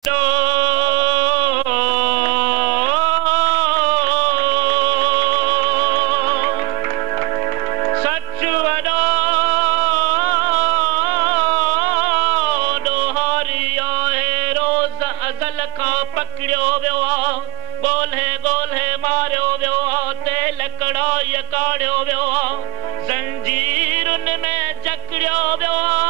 सच वॾो ॾोहारी आहे रोज़ अज़ल खां पकड़ियो वियो आहे ॻोल्हे ॻोल्हे मारियो वियो आहे ते लकड़ाई काढ़ियो वियो आहे ज़ंजीरुनि में जकड़ियो वियो आहे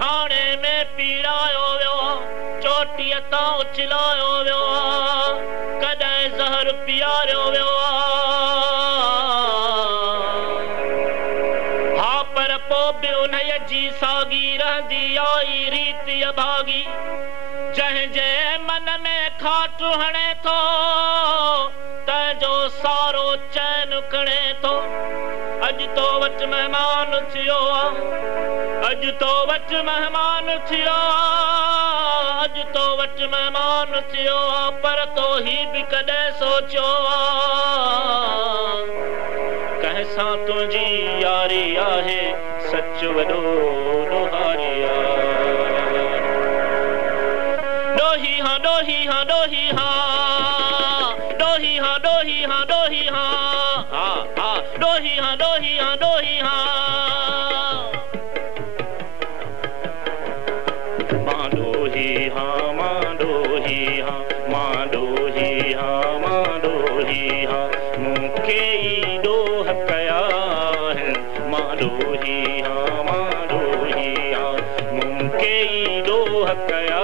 घाणे में पीड़ायो वियो आहे चोटीअ तां उछलायो वियो आहे कॾहिं ज़हर पीआरियो वियो आहे हा पर पोइ बि उन्हीअ जी साॻी रहंदी आई रीति अभागी जंहिंजे मन में खाट हणे थो तंहिंजो सारो चैन खणे थो अॼु तो वटि महिमान थियो आहे अॼु तो वटि महिमान थियो आहे अॼु तो वटि महिमान थियो आहे पर तो ही बि कॾहिं सोचियो आहे कंहिंसां तुंहिंजी यारी आहे सच वॾो ॾोहारी ॾोही हा ॾोही हा ॾोही हा ॾोही हा ॾोही हा ॾोही हा हा हा ॾोही हा ॾोही हा ॾोही हा मां ॾोही हा मां ॾोही हा मां ॾोही हा मां ॾोही हा मूंखे ई ॾोह कया आहिनि मां ॾोही हा मां ॾोही हा मूंखे ई ॾोह कया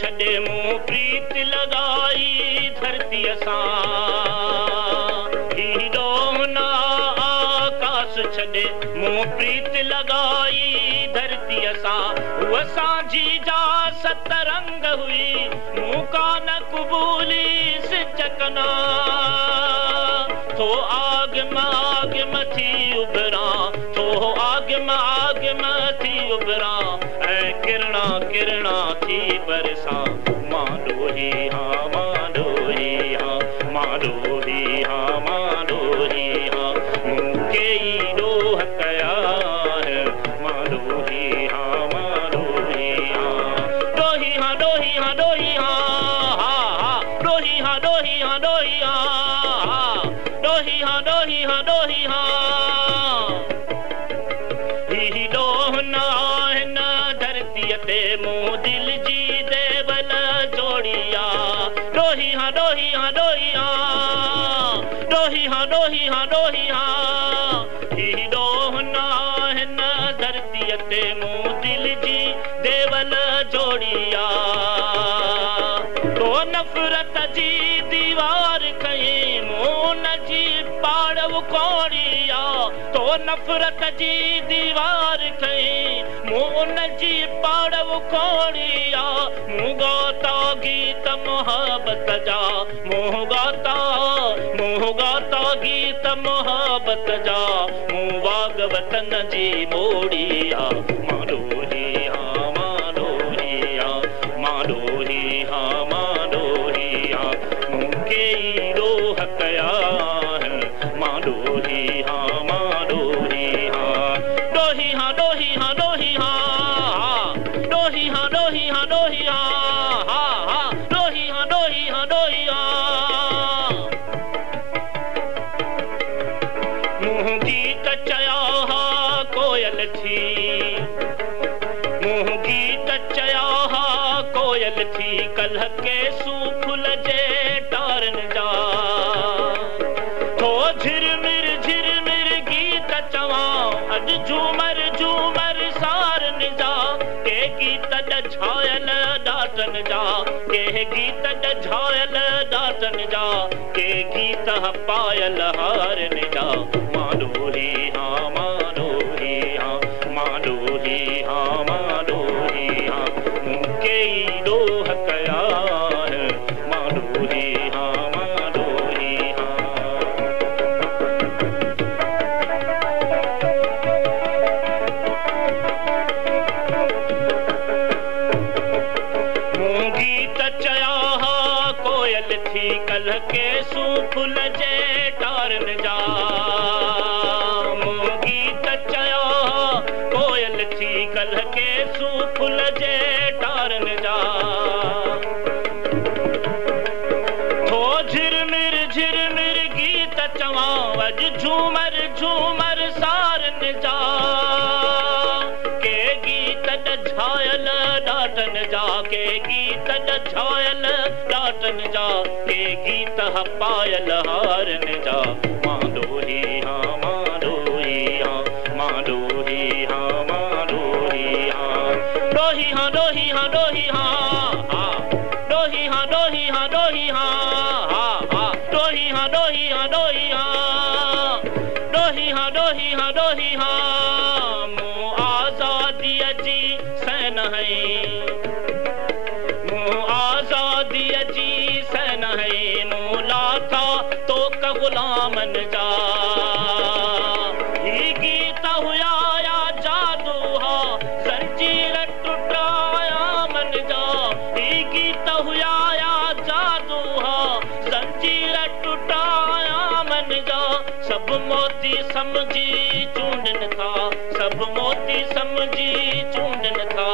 छॾे मूं प्रीत लगाई धरतीअ सां ही ॾोहना आकाश छॾे मूं प्रीत लगाई धरतीअ सां उहा सांझी जा सतरंग हुई मूं कान क़बूली सिचकना थो आग मथी उभरां थो आग मथी उभरां ऐं किरणा किरणा थी बरसा मां ॾोही हा मां ॾोही हा मां ॾोही हा मां ॾोही हा मूंखे ई ॾोह कया मां ॾोही हा मां ॾोही हा ॾोही हा ॾोही हा ॾोही हा हा हा ॾोही हा ॾोही हा ॾोही हा ॾोही हा ॾोही हा ॾोही हा ही ॾोहना हिन धरतीअ ते मूं दिल जी देवल जोड़ी आ ॾोही हा ॾोही हा ॾोही हा ॾोही हा ॾोही हा ॾोही हा ही ॾोहना हिन धरतीअ ते मूं दिल जी देवल जोड़ी आ तो नफ़रत जी दीवार खई मूं उन जी पाड़व कोड़ी आ तो नफ़रत जी दीवार खई मूं उन जी पाड़व कोड़ी आ मूं गाता गीत मोहब्बत जा मूं गाता गीत मोहब्बत जा मूं वाग वतन जी मोड़ी आ मां ॾोही हा मां ॾोही हा मां ॾोही हा मां ॾोही हा मूंखे ई ॾोह कया मां ॾोही हा मां ॾोही हा ॾोही हा ॾोही हा ॾोही हा ॾोही हा ॾोही हा ॾोही हा ॾोही हा कोयल थी कल्ह के सूफुल जे टारन जा थो झिरमिर गीत चवां अज झूमर झूमर सारन जा के गीत ॾझायल ॾाटन जा के गीत ॾझायल ॾाटन जा के गीत पायल हारन जा माडोही हाँ माडोही हाँ माडोही हाँ माडोही हाँ मूंखे ई ॾोह कया है माडोही हाँ माडोही हाँ मूं गीत चया हा कोयल थी कल्ह के सूफुल जे टारन जा मूं गीत चया कोयल थी कल्ह के सूफुल जे टारन जा थो झिरमिर गीत चवां अज झूमर झूमर सारन जा के गीत ॾझायल ॾाटन जा के गीत ॾझायल ॾाटन जा के गीत पायल हारन जा माडोही हाँ माडोही हाँ माडोही हाँ माडोही हाँ डोही हाँ डोही हाँ डोही हाँ हाँ डोही हाँ डोही हाँ डोही हाँ हाँ हाँ डोही हाँ डोही हाँ डोही हाँ डोही हाँ डोही हाँ डोही हाँ मूं आज़ादीअ जी सैन है मूं आज़ादीअ जी सैन है मूं लाथा तोक ग़ुलामन जा ही गीत हुया या जादू हा ज़ंजीर टुटाया मन जा ही गीत हुया या जादू हा ज़ंजीर टुटाया मन जा सब मोती समझी चूंडन था सब मोती समझी चूंडन था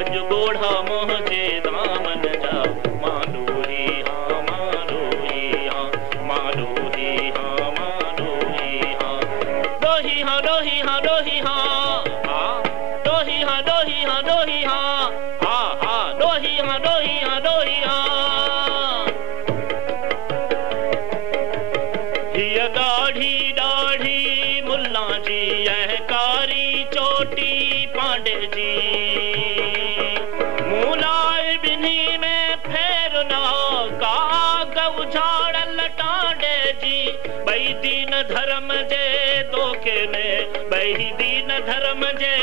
अज गोढ़ा मुंहिंजे दामन जा माडोही हाँ माडोही हाँ माडोही हाँ माडोही हाँ डोही हाँ डोही हाँ डोही हाँ हाँ डोही हाँ डोही हाँ डोही हाँ हाँ हाँ डोही हाँ डोही हाँ डोही हाँ हिय दाढ़ी दाढ़ी मुल्ला जी अहकारी चोटी पांडे जी मूलाए बिन्ही में फेरना काग उछाड़ल टांडे जी बई दीन धर्म जे धोखे में बई दीन धर्म जे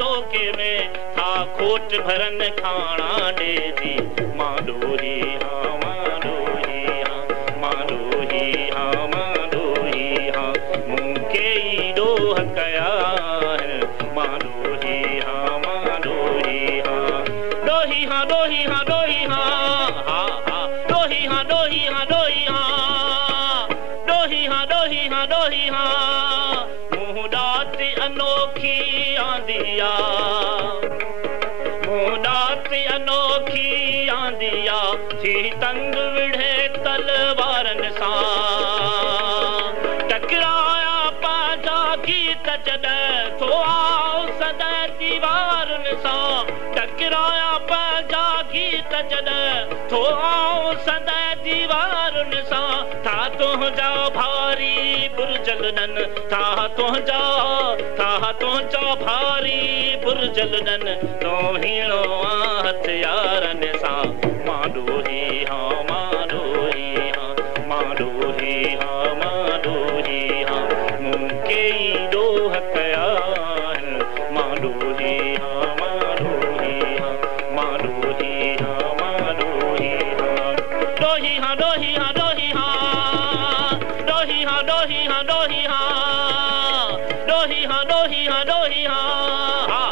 धोखे में था खोट भरन खाना डे जी माडोही हाँ माडोही हाँ माडोही हाँ माडोही हाँ मूंखे ई ॾोह कया है माडोही हाँ माडोही हाँ डोही हाँ डोही हाँ डोही हाँ हाँ हाँ डोही हाँ डोही हाँ डोही हाँ डोही हाँ डोही हाँ डोही हाँ मूं ॾात अनोखी आंदिया मूं ॾात अनोखी आंदिया थी तंग विढ़े तलवारन सां टकराया पंहिंजा गीत जॾहिं थो आओ सदै दीवारन सां टकराया पंहिंजा गीत जॾहिं थो आओ सदै दीवारन सां था तुंहिंजा भारी बुर्जलनन था तुंहिंजा भारी बुर्जलनन तो हीणो हथियारन सां माडोही हाँ माडोही हाँ माडोही हाँ माडोही हाँ मूंखे ई ॾोह कया है माडोही हाँ माडोही हाँ माडोही हाँ माडोही हाँ डोही हाँ डोही हाँ डोही हाँ डोही हाँ डोही हाँ डोही हाँ डोही हाँ डोही हाँ डोही हाँ